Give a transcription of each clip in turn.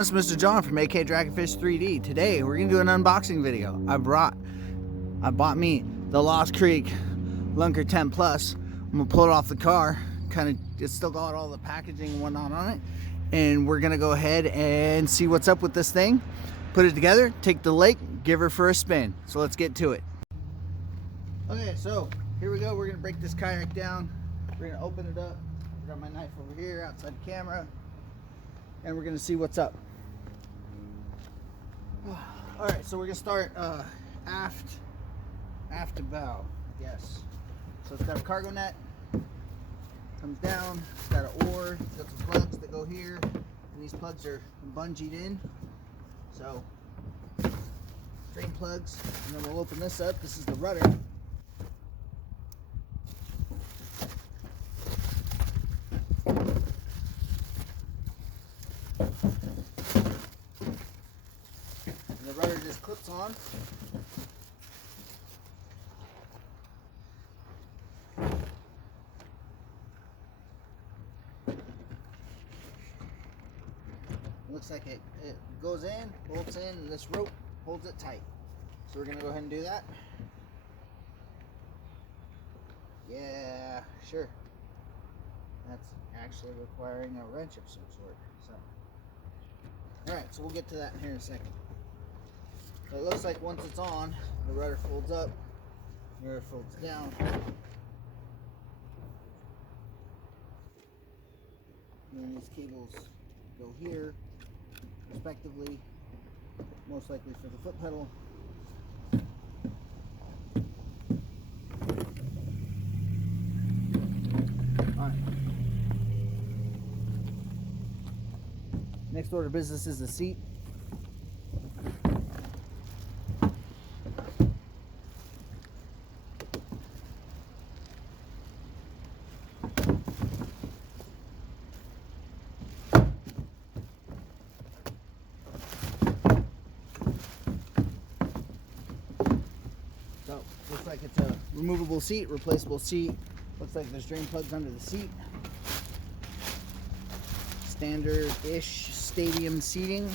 It's Mr. John from AK Dragonfish 3D. Today we're gonna do an unboxing video. I bought me the Lost Creek Lunker 10 Plus. I'm gonna pull it off the car. It's still got all the packaging and whatnot on it, and we're gonna go ahead and see what's up with this thing. Put it together, take the lake, give her for a spin. So let's get to it. Okay, so here we go. We're gonna break this kayak down. We're gonna open it up. I got my knife over here outside the camera, and we're gonna see what's up. All right, so we're gonna start aft to bow, I guess. So it's got a cargo net, comes down, it's got an oar, it's got some plugs that go here, and these plugs are bungeed in. So drain plugs, and then we'll open this up. This is the rudder. The rudder just clips on. It looks like it goes in, bolts in, and this rope holds it tight. So we're gonna go ahead and do that. Yeah, sure. That's actually requiring a wrench of some sort. So, all right, so we'll get to that here in a second. So it looks like once it's on, the rudder folds up, the rudder folds down. And then these cables go here, respectively, most likely for the foot pedal. Alright. Next order of business is the seat. So, looks like it's a removable seat, replaceable seat. Looks like there's drain plugs under the seat. Standard-ish stadium seating.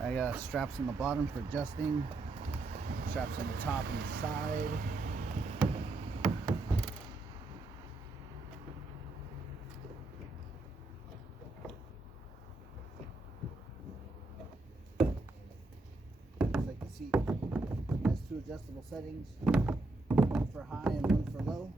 I got straps on the bottom for adjusting. Straps on the top and the side. Looks like the seat has two adjustable settings, one for high and one for low.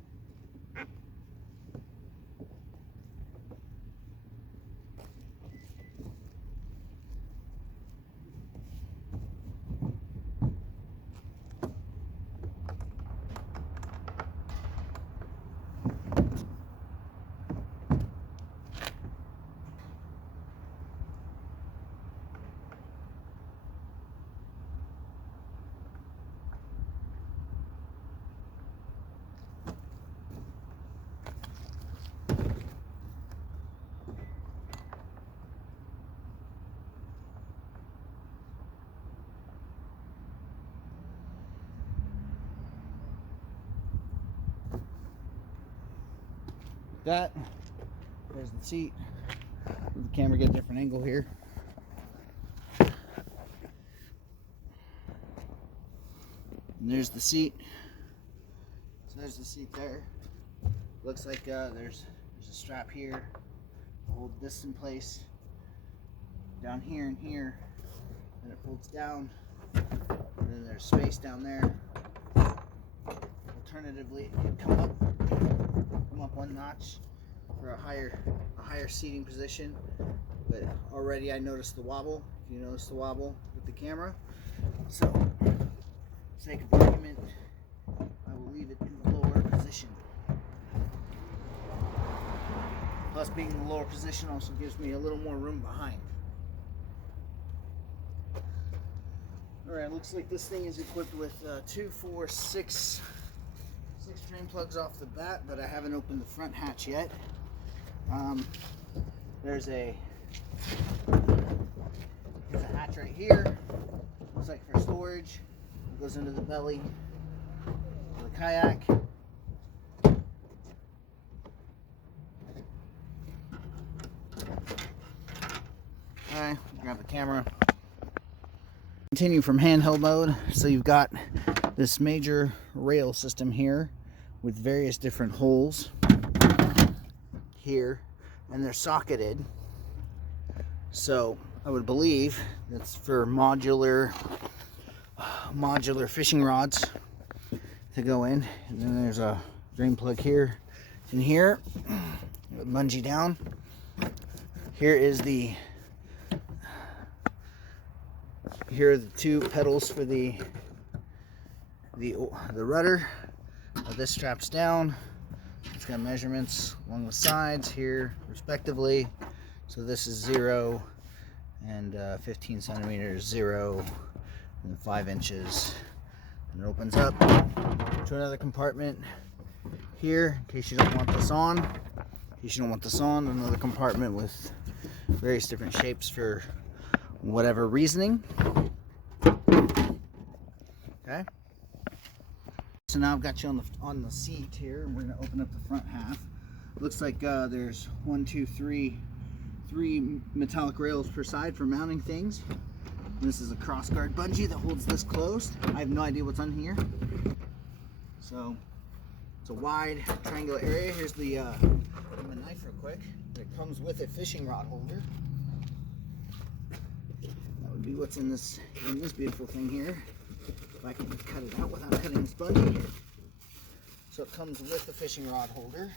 That, there's the seat. Move the camera, get a different angle here. And there's the seat. So there's the seat there. Looks like there's a strap here to hold this in place. Down here and here. Then it folds down. And then there's space down there. Alternatively, it could come up one notch for a higher seating position. But already I noticed the wobble. If you notice the wobble with the camera. So, for the sake of argument, I will leave it in the lower position. Plus, being in the lower position also gives me a little more room behind. Alright, looks like this thing is equipped with 2, 4, 6 drain plugs off the bat, but I haven't opened the front hatch yet. There's a There's a hatch right here. Looks like for storage. It goes into the belly of the kayak. Alright, grab the camera. Continue from handheld mode. So you've got this major rail system here with various different holes here, and they're socketed. So I would believe that's for modular fishing rods to go in. And then there's a drain plug here and here. Bungee down. Here are the two pedals for the rudder. This straps down. It's got measurements along the sides here respectively. So this is 0 and 15 centimeters, 0 and 5 inches. And it opens up to another compartment here in case you don't want this on. Another compartment with various different shapes for whatever reasoning. Okay. So now I've got you on the seat here, and we're gonna open up the front half. Looks like there's 3 metallic rails per side for mounting things. And this is a cross guard bungee that holds this closed. I have no idea what's on here. So it's a wide triangular area. Here's the knife real quick. It comes with a fishing rod holder. That would be what's in this beautiful thing here. If I can cut it out without cutting this bungee. So it comes with the fishing rod holder.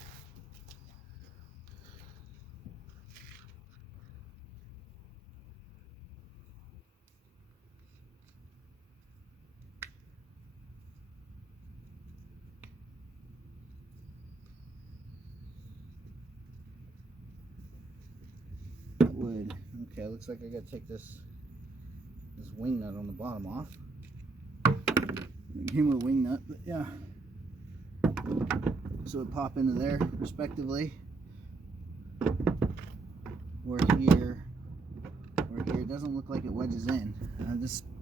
Wood. Okay, looks like I gotta take this wing nut on the bottom off. It came with a wing nut, but yeah. So it pop into there respectively. Or here. Or here. It doesn't look like it wedges in.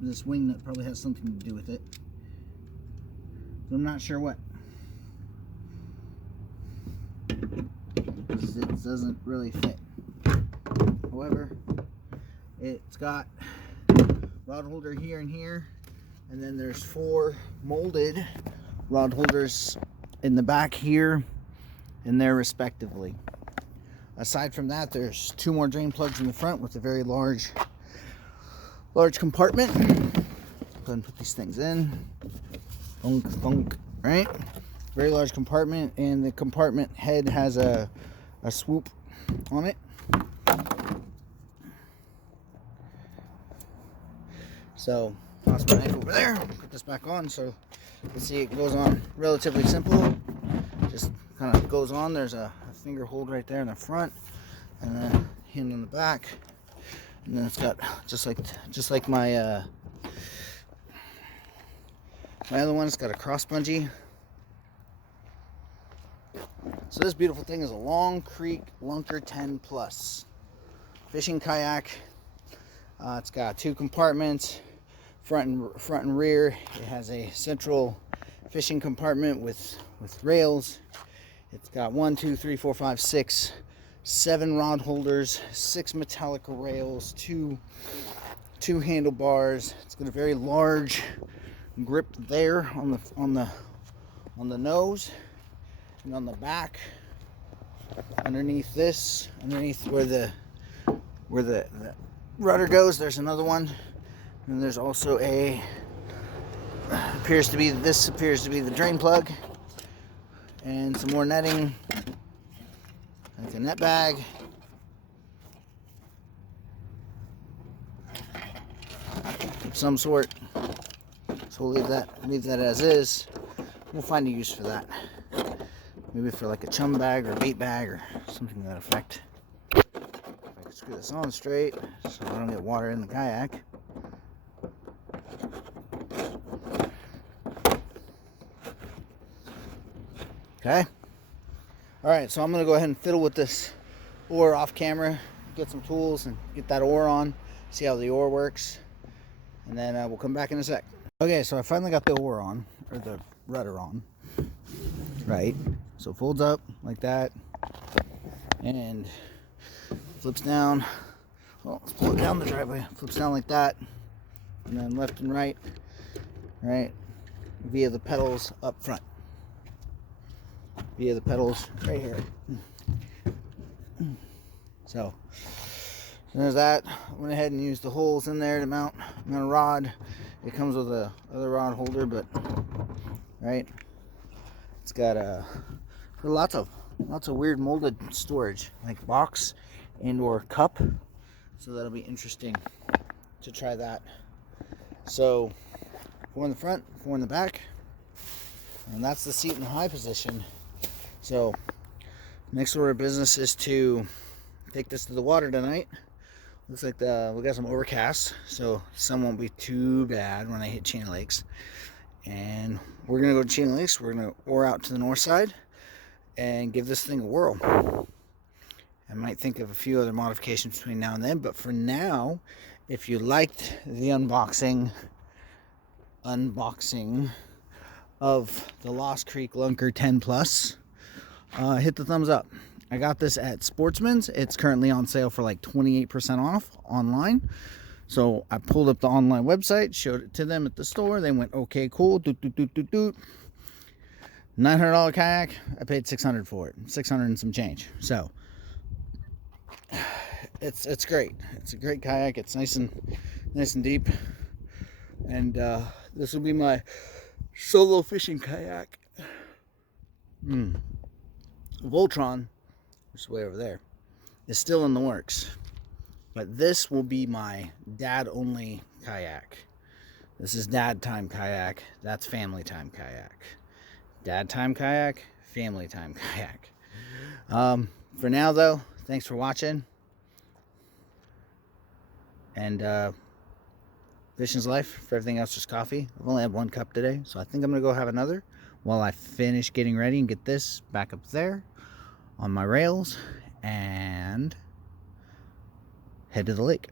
This wing nut probably has something to do with it. So I'm not sure what. It doesn't really fit. However, it's got rod holder here and here, and then there's 4 molded rod holders in the back here and there respectively. Aside from that, there's 2 more drain plugs in the front with a very large compartment. Go ahead and put these things in. Thunk, thunk, right? Very large compartment, and the compartment head has a swoop on it. So, toss my knife over there, put this back on. So, you can see it goes on relatively simple. Just kind of goes on. There's a finger hold right there in the front, and then a hand on the back. And then it's got just like my my other one. It's got a cross bungee. So this beautiful thing is a Lost Creek Lunker 10 Plus fishing kayak. It's got 2 compartments, front and rear. It has a central fishing compartment with rails. It's got 1, 2, 3, 4, 5, 6, 7 rod holders, 6 metallic rails, 2 handlebars. It's got a very large grip there on the nose and on the back. Underneath where the rudder goes, there's another one, and there's also this appears to be the drain plug, and some more netting, like a net bag, of some sort. So we'll leave that as is. We'll find a use for that, maybe for like a chum bag or a bait bag or something to that effect. Screw this on straight so I don't get water in the kayak. Okay. Alright, so I'm going to go ahead and fiddle with this oar off camera get some tools and get that oar on, see how the oar works, and then we'll come back in a sec. Okay, so I finally got the oar on, or the rudder on, right? So it folds up like that, and flips down. Well, let's pull it down the driveway. Flips down like that, and then left and right, via the pedals up front. Via the pedals right here. So there's that. I went ahead and used the holes in there to mount a rod. It comes with a other rod holder, but right, it's got lots of weird molded storage, like box and or cup. So that'll be interesting to try that. So 4 in the front, 4 in the back, and that's the seat in the high position. So next order of business is to take this to the water tonight. Looks like we got some overcast, so sun won't be too bad when I hit Chain Lakes. And we're gonna go to Chain Lakes. We're gonna oar out to the north side and give this thing a whirl. I might think of a few other modifications between now and then, but for now, if you liked the unboxing of the Lost Creek Lunker 10 Plus, hit the thumbs up. I got this at Sportsman's. It's currently on sale for like 28% off online. So I pulled up the online website, showed it to them at the store. They went, okay, cool. $900 kayak. I paid $600 for it. $600 and some change. So it's great. It's a great kayak. It's nice and deep. And this will be my solo fishing kayak. Voltron, just way over there, is still in the works, but this will be my dad only kayak. This is dad time kayak. That's family time kayak. Dad time kayak, family time kayak. For now though, thanks for watching, and fishing's life. For everything else, just coffee. I've only had 1 cup today, so I think I'm gonna go have another while I finish getting ready and get this back up there on my rails and head to the lake.